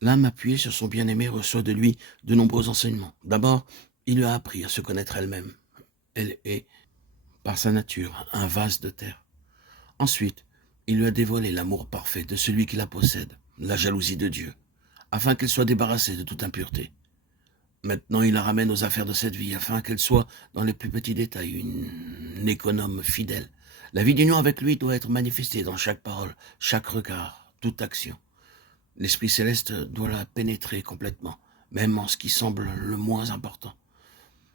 L'âme appuyée sur son bien-aimé reçoit de lui de nombreux enseignements. D'abord, il lui a appris à se connaître elle-même. Elle est, par sa nature, un vase de terre. Ensuite, il lui a dévoilé l'amour parfait de celui qui la possède, la jalousie de Dieu, afin qu'elle soit débarrassée de toute impureté. Maintenant, il la ramène aux affaires de cette vie, afin qu'elle soit, dans les plus petits détails, une économe fidèle. La vie d'union avec lui doit être manifestée dans chaque parole, chaque regard, toute action. L'Esprit céleste doit la pénétrer complètement, même en ce qui semble le moins important.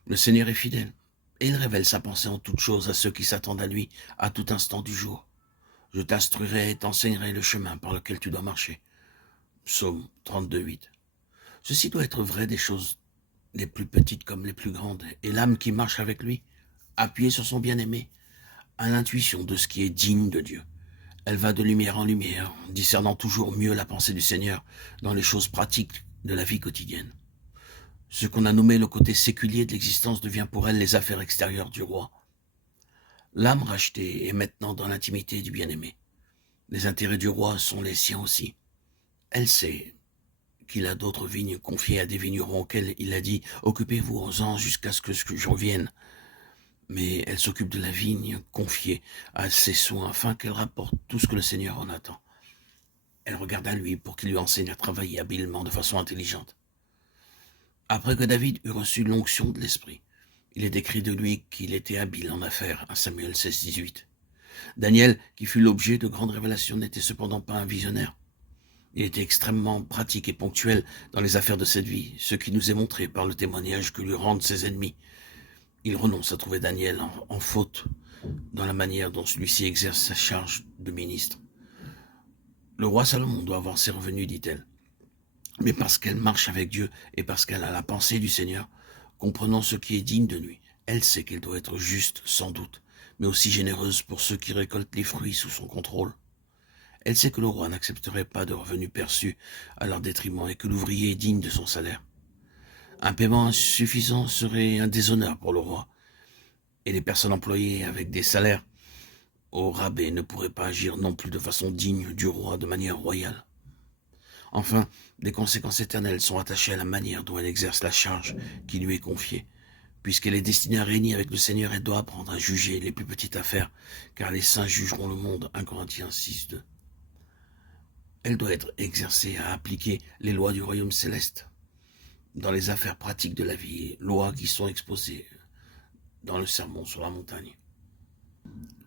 Le Seigneur est fidèle, et il révèle sa pensée en toutes choses à ceux qui s'attendent à lui, à tout instant du jour. Je t'instruirai et t'enseignerai le chemin par lequel tu dois marcher. Psaume 32:8. Ceci doit être vrai des choses les plus petites comme les plus grandes, et l'âme qui marche avec lui, appuyée sur son bien-aimé, a l'intuition de ce qui est digne de Dieu. Elle va de lumière en lumière, discernant toujours mieux la pensée du Seigneur dans les choses pratiques de la vie quotidienne. Ce qu'on a nommé le côté séculier de l'existence devient pour elle les affaires extérieures du roi. L'âme rachetée est maintenant dans l'intimité du bien-aimé. Les intérêts du roi sont les siens aussi. Elle sait qu'il a d'autres vignes confiées à des vignerons auxquels il a dit « Occupez-vous-en jusqu'à ce que je revienne ». Mais elle s'occupe de la vigne confiée à ses soins afin qu'elle rapporte tout ce que le Seigneur en attend. Elle regarde à lui pour qu'il lui enseigne à travailler habilement de façon intelligente. Après que David eut reçu l'onction de l'Esprit, il est décrit de lui qu'il était habile en affaires, à Samuel 16:18. Daniel, qui fut l'objet de grandes révélations, n'était cependant pas un visionnaire. Il était extrêmement pratique et ponctuel dans les affaires de cette vie, ce qui nous est montré par le témoignage que lui rendent ses ennemis. Il renonce à trouver Daniel en faute dans la manière dont celui-ci exerce sa charge de ministre. Le roi Salomon doit avoir ses revenus, dit-elle. Mais parce qu'elle marche avec Dieu et parce qu'elle a la pensée du Seigneur, comprenant ce qui est digne de lui, elle sait qu'elle doit être juste, sans doute, mais aussi généreuse pour ceux qui récoltent les fruits sous son contrôle. Elle sait que le roi n'accepterait pas de revenus perçus à leur détriment et que l'ouvrier est digne de son salaire. Un paiement insuffisant serait un déshonneur pour le roi, et les personnes employées avec des salaires au rabais ne pourraient pas agir non plus de façon digne du roi de manière royale. Enfin, des conséquences éternelles sont attachées à la manière dont elle exerce la charge qui lui est confiée. Puisqu'elle est destinée à régner avec le Seigneur, elle doit apprendre à juger les plus petites affaires, car les saints jugeront le monde. 1 Corinthiens 6:2. Elle doit être exercée à appliquer les lois du royaume céleste dans les affaires pratiques de la vie, lois qui sont exposées dans le sermon sur la montagne.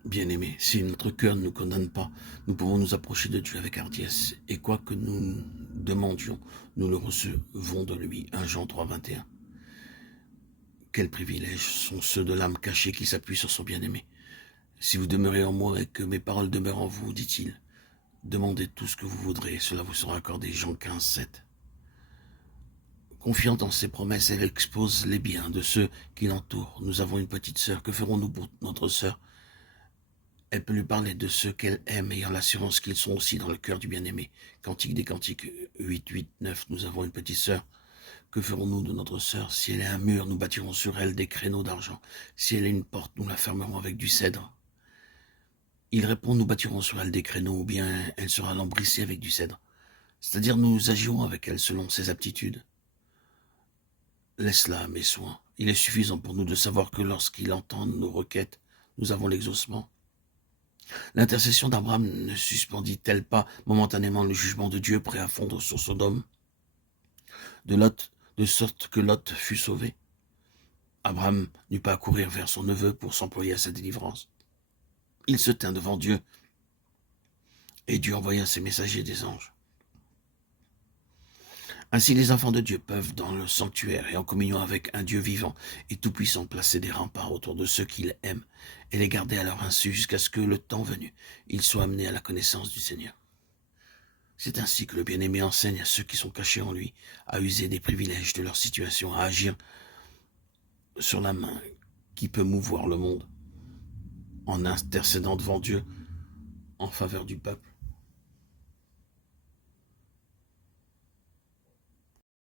Bien-aimés, si notre cœur ne nous condamne pas, nous pouvons nous approcher de Dieu avec hardiesse, et quoi que nous demandions, nous le recevons de lui. 1 Jean 3:21. Quels privilèges sont ceux de l'âme cachée qui s'appuie sur son bien-aimé. Si vous demeurez en moi et que mes paroles demeurent en vous, dit-il, demandez tout ce que vous voudrez, et cela vous sera accordé. Jean 15:7. Confiante en ses promesses, elle expose les biens de ceux qui l'entourent. Nous avons une petite sœur, que ferons-nous pour notre sœur? Elle peut lui parler de ceux qu'elle aime, ayant l'assurance qu'ils sont aussi dans le cœur du bien-aimé. Cantique des Cantiques 8:9. Nous avons une petite sœur. Que ferons-nous de notre sœur? Si elle est un mur, nous bâtirons sur elle des créneaux d'argent. Si elle est une porte, nous la fermerons avec du cèdre. Il répond, nous bâtirons sur elle des créneaux, ou bien elle sera lambrissée avec du cèdre. C'est-à-dire, nous agirons avec elle selon ses aptitudes. Laisse-la à mes soins. Il est suffisant pour nous de savoir que lorsqu'il entend nos requêtes, nous avons l'exaucement. L'intercession d'Abraham ne suspendit-elle pas momentanément le jugement de Dieu prêt à fondre sur Sodome, de sorte que Lot fut sauvé? Abraham n'eut pas à courir vers son neveu pour s'employer à sa délivrance. Il se tint devant Dieu, et Dieu envoya ses messagers des anges. Ainsi les enfants de Dieu peuvent, dans le sanctuaire et en communion avec un Dieu vivant et tout-puissant, placer des remparts autour de ceux qu'ils aiment et les garder à leur insu jusqu'à ce que, le temps venu, ils soient amenés à la connaissance du Seigneur. C'est ainsi que le bien-aimé enseigne à ceux qui sont cachés en lui à user des privilèges de leur situation, à agir sur la main qui peut mouvoir le monde en intercédant devant Dieu en faveur du peuple.